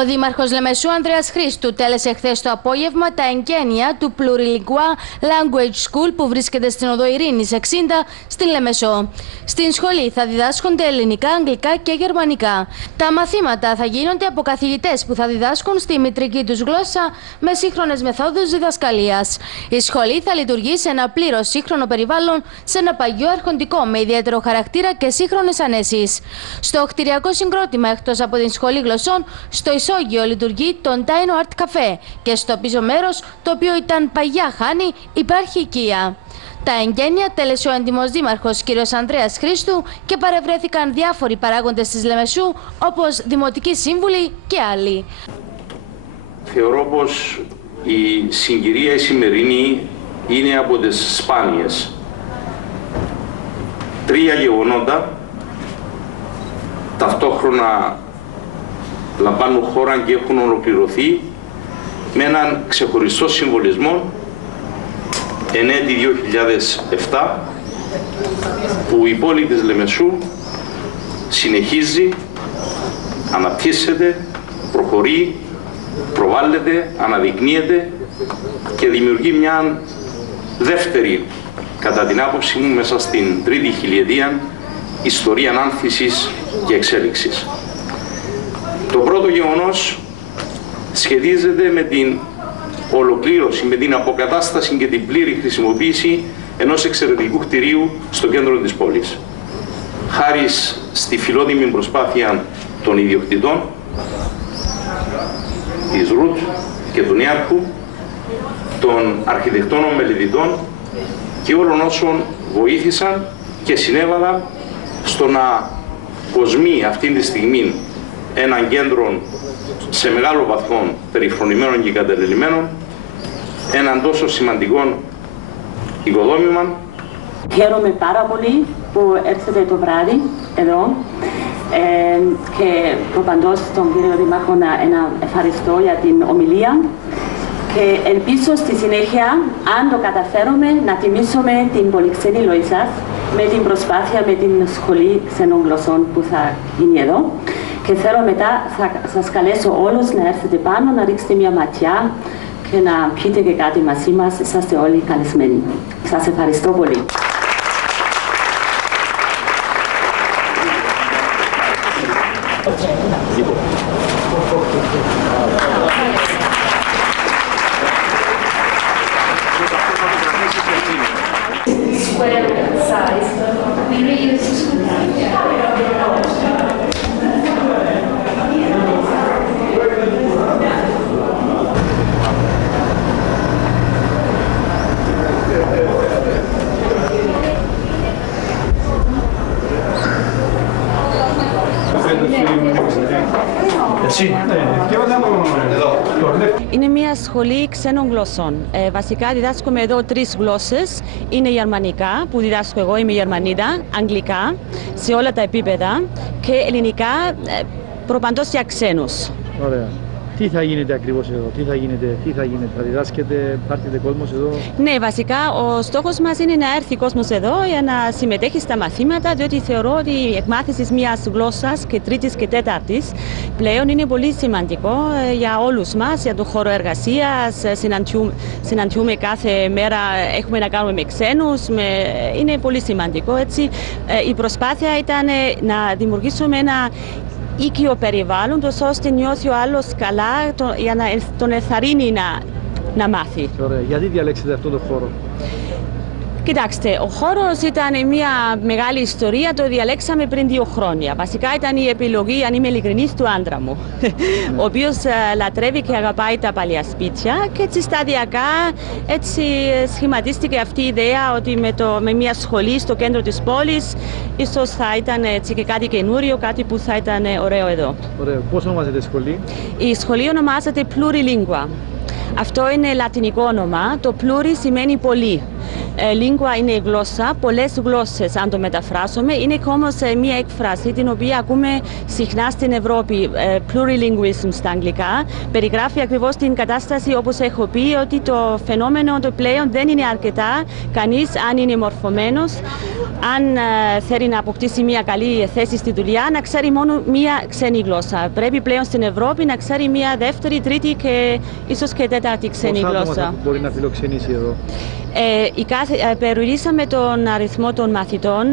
Ο Δήμαρχος Λεμεσού Ανδρέας Χρήστου τέλεσε χθες το απόγευμα τα εγγένεια του Plurilingual Language School που βρίσκεται στην οδό Ειρήνης 60 στην Λεμεσό. Στην σχολή θα διδάσκονται ελληνικά, αγγλικά και γερμανικά. Τα μαθήματα θα γίνονται από καθηγητές που θα διδάσκουν στη μητρική τους γλώσσα με σύγχρονες μεθόδους διδασκαλίας. Η σχολή θα λειτουργεί σε ένα πλήρως σύγχρονο περιβάλλον, σε ένα παγιό αρχοντικό με ιδιαίτερο χαρακτήρα και σύγχρονες ανέσεις. Στο κτηριακό συγκρότημα, εκτός από την σχολή γλωσσών, στο ισόγειο λειτουργεί το Dino Art Cafe και στο πίσω μέρος, το οποίο ήταν παγιά χάνη, υπάρχει οικία. Τα εγγένεια τέλεσε ο έντιμος δήμαρχος κ. Ανδρέας Χρήστου και παρευρέθηκαν διάφοροι παράγοντες της Λεμεσού, όπως δημοτικοί σύμβουλοι και άλλοι. Θεωρώ πως η συγκυρία η σημερινή είναι από τις σπάνιες. Τρία γεγονότα ταυτόχρονα λαμβάνουν χώρα και έχουν ολοκληρωθεί με έναν ξεχωριστό συμβολισμό εν έτη 2007 που η πόλη της Λεμεσού συνεχίζει, αναπτύσσεται, προχωρεί, προβάλλεται, αναδεικνύεται και δημιουργεί μια δεύτερη, κατά την άποψή μου, μέσα στην τρίτη χιλιετία ιστορία άνθησης και εξέλιξης. Το πρώτο γεγονός σχετίζεται με την ολοκλήρωση, με την αποκατάσταση και την πλήρη χρησιμοποίηση ενός εξαιρετικού κτηρίου στο κέντρο της πόλης. Χάρη στη φιλότιμη προσπάθεια των ιδιοκτητών, της ΡΟΥΤ και του Νιάρχου, των αρχιτεκτόνων μελετητών και όλων όσων βοήθησαν και συνέβαλαν στο να κοσμεί αυτή τη στιγμή έναν κέντρο σε μεγάλο βαθμό περιφρονημένων και κατελελειμμένων, έναν τόσο σημαντικό οικοδόμημα. Χαίρομαι πάρα πολύ που έρθετε το βράδυ εδώ και προπαντός τον κύριο Δήμαρχο να ευχαριστώ για την ομιλία και ελπίζω στη συνέχεια, αν το καταφέρουμε, να τιμήσουμε την πολυξένη Λοϊσάς με την προσπάθεια με την σχολή ξένων γλωσσών που θα γίνει εδώ. Και θέλω μετά, θα σας καλέσω όλους να έρθετε πάνω, να ρίξετε μια ματιά και να πείτε και κάτι μαζί μας. Είσαστε όλοι καλεσμένοι. Σας ευχαριστώ πολύ. Είναι μια σχολή ξένων γλωσσών. Βασικά διδάσκουμε εδώ 3 γλώσσες. Είναι γερμανικά, που διδάσκω εγώ, είμαι Γερμανίδα, αγγλικά, σε όλα τα επίπεδα και ελληνικά προπαντός για ξένους. Ωραία. Τι θα γίνεται ακριβώς εδώ, θα διδάσκετε, θα έρθετε κόσμος εδώ? Ναι, βασικά ο στόχος μας είναι να έρθει κόσμος εδώ για να συμμετέχει στα μαθήματα, διότι θεωρώ ότι η εκμάθηση μιας γλώσσας και τρίτης και τέταρτης πλέον είναι πολύ σημαντικό για όλους μας, για το χώρο εργασίας. Συναντιούμε κάθε μέρα, έχουμε να κάνουμε με ξένους, είναι πολύ σημαντικό. Έτσι, η προσπάθεια ήταν να δημιουργήσουμε ένα οίκιο περιβάλλον, ώστε νιώθει ο άλλος καλά για να τον ενθαρρύνει να μάθει. Ωραία. Γιατί διαλέξετε αυτόν τον χώρο? Κοιτάξτε, ο χώρος ήταν μια μεγάλη ιστορία, το διαλέξαμε πριν 2 χρόνια. Βασικά ήταν η επιλογή, αν είμαι ειλικρινής, του άντρα μου, ο οποίος λατρεύει και αγαπάει τα παλιά σπίτια και έτσι σταδιακά έτσι σχηματίστηκε αυτή η ιδέα ότι με μια σχολή στο κέντρο της πόλης ίσως θα ήταν έτσι και κάτι καινούριο, κάτι που θα ήταν ωραίο εδώ. Ωραίο. Πώς ονομάζεται η σχολή? Η σχολή ονομάζεται Plurilingual. Αυτό είναι λατινικό όνομα. Το pluri σημαίνει πολύ. Lingua είναι η γλώσσα, πολλές γλώσσες αν το μεταφράσουμε. Είναι όμως μια έκφραση την οποία ακούμε συχνά στην Ευρώπη, plurilingualism στα αγγλικά. Περιγράφει ακριβώς την κατάσταση, όπως έχω πει, ότι το φαινόμενο το πλέον δεν είναι αρκετά κανείς αν είναι μορφωμένος αν θέλει να αποκτήσει μια καλή θέση στη δουλειά, να ξέρει μόνο μια ξένη γλώσσα. Πρέπει πλέον στην Ευρώπη να ξέρει μια δεύτερη, τρίτη και ίσως και τέταρτη ξένη γλώσσα. Πόσα άτομα μπορεί να φιλοξενήσει εδώ? Περιορίσαμε τον αριθμό των μαθητών.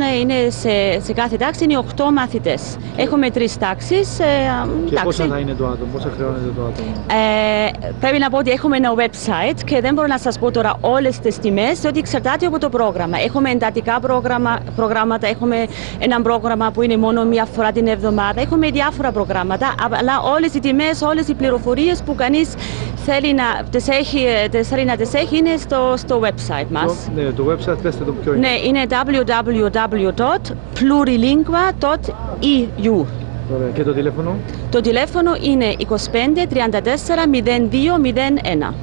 Σε κάθε τάξη είναι 8 μαθητές. Έχουμε 3 τάξεις. Και πόσα θα είναι το άτομο, πόσα χρεώνεται το άτομο? Πρέπει να πω ότι έχουμε ένα website και δεν μπορώ να σας πω τώρα όλες τις τιμές, διότι εξαρτάται από το πρόγραμμα. Έχουμε εντατικά προγράμματα, έχουμε ένα πρόγραμμα που είναι μόνο μία φορά την εβδομάδα, έχουμε διάφορα προγράμματα, αλλά όλες οι τιμές, όλες οι πληροφορίες που κανείς θέλει να τις έχει είναι στο website μας. Το website, πέστε το ποιο είναι. Ναι, είναι www.plurilinqua.eu. Ωραία. Και το τηλέφωνο? Το τηλέφωνο είναι 25 34 02 01.